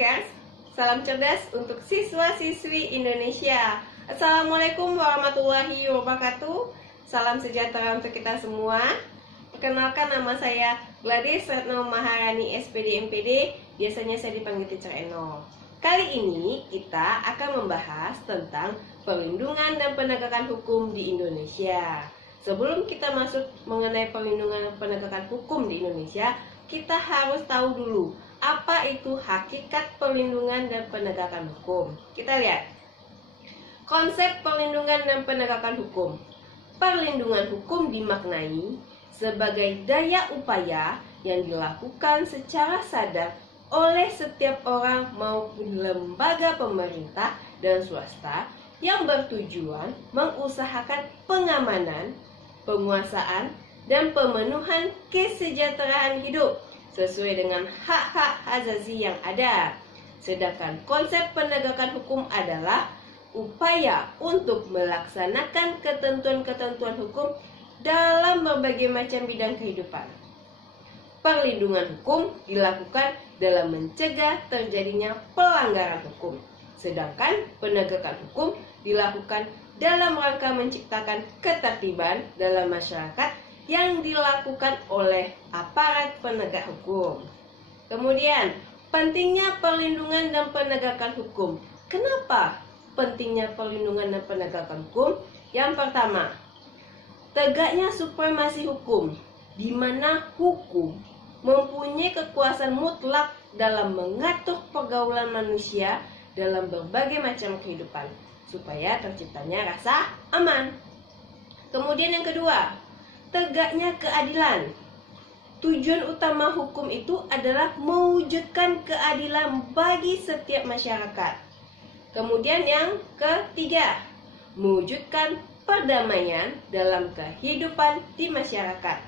Bridekers, salam cerdas untuk siswa-siswi Indonesia. Assalamualaikum warahmatullahi wabarakatuh. Salam sejahtera untuk kita semua. Perkenalkan, nama saya Gladys Retno Maharani SPD MPD. Biasanya saya dipanggil Teacher Eno. Kali ini kita akan membahas tentang perlindungan dan penegakan hukum di Indonesia. Sebelum kita masuk mengenai perlindungan dan penegakan hukum di Indonesia, kita harus tahu dulu apa itu hakikat perlindungan dan penegakan hukum. Kita lihat konsep perlindungan dan penegakan hukum. Perlindungan hukum dimaknai sebagai daya upaya yang dilakukan secara sadar oleh setiap orang maupun lembaga pemerintah dan swasta yang bertujuan mengusahakan pengamanan, penguasaan, dan pemenuhan kesejahteraan hidup sesuai dengan hak-hak asasi yang ada. Sedangkan konsep penegakan hukum adalah upaya untuk melaksanakan ketentuan-ketentuan hukum dalam berbagai macam bidang kehidupan. Perlindungan hukum dilakukan dalam mencegah terjadinya pelanggaran hukum, sedangkan penegakan hukum dilakukan dalam rangka menciptakan ketertiban dalam masyarakat yang dilakukan oleh aparat penegak hukum. Kemudian, pentingnya perlindungan dan penegakan hukum. Kenapa pentingnya perlindungan dan penegakan hukum? Yang pertama, tegaknya supremasi hukum, di mana hukum mempunyai kekuasaan mutlak dalam mengatur pergaulan manusia dalam berbagai macam kehidupan, supaya terciptanya rasa aman. Kemudian yang kedua, tegaknya keadilan. Tujuan utama hukum itu adalah mewujudkan keadilan bagi setiap masyarakat. Kemudian yang ketiga, mewujudkan perdamaian dalam kehidupan di masyarakat,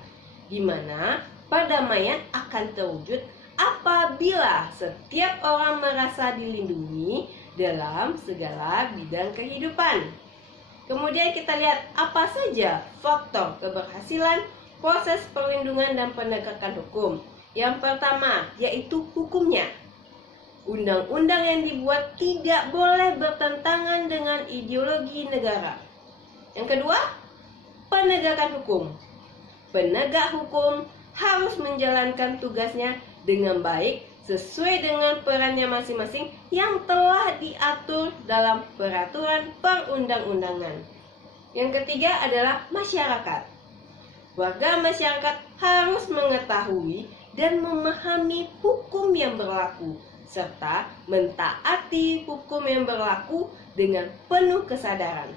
di mana perdamaian akan terwujud apabila setiap orang merasa dilindungi dalam segala bidang kehidupan. Kemudian kita lihat apa saja faktor keberhasilan proses perlindungan dan penegakan hukum. Yang pertama yaitu hukumnya. Undang-undang yang dibuat tidak boleh bertentangan dengan ideologi negara. Yang kedua, penegakan hukum. Penegak hukum harus menjalankan tugasnya dengan baik sesuai dengan perannya masing-masing yang telah diatur dalam peraturan perundang-undangan. Yang ketiga adalah masyarakat. Warga masyarakat harus mengetahui dan memahami hukum yang berlaku, serta mentaati hukum yang berlaku dengan penuh kesadaran.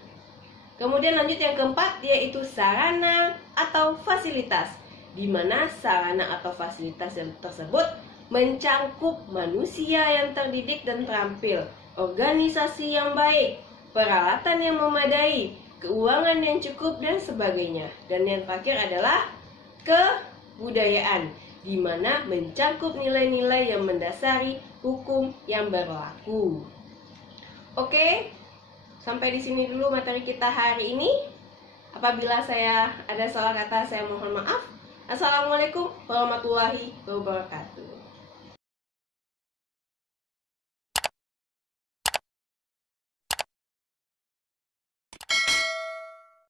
Kemudian lanjut yang keempat, yaitu sarana atau fasilitas, di mana sarana atau fasilitas yang tersebut mencangkup manusia yang terdidik dan terampil, organisasi yang baik, peralatan yang memadai, keuangan yang cukup, dan sebagainya. Dan yang terakhir adalah kebudayaan, di mana mencangkup nilai-nilai yang mendasari hukum yang berlaku. Oke, sampai di sini dulu materi kita hari ini. Apabila saya ada salah kata, saya mohon maaf. Assalamualaikum warahmatullahi wabarakatuh.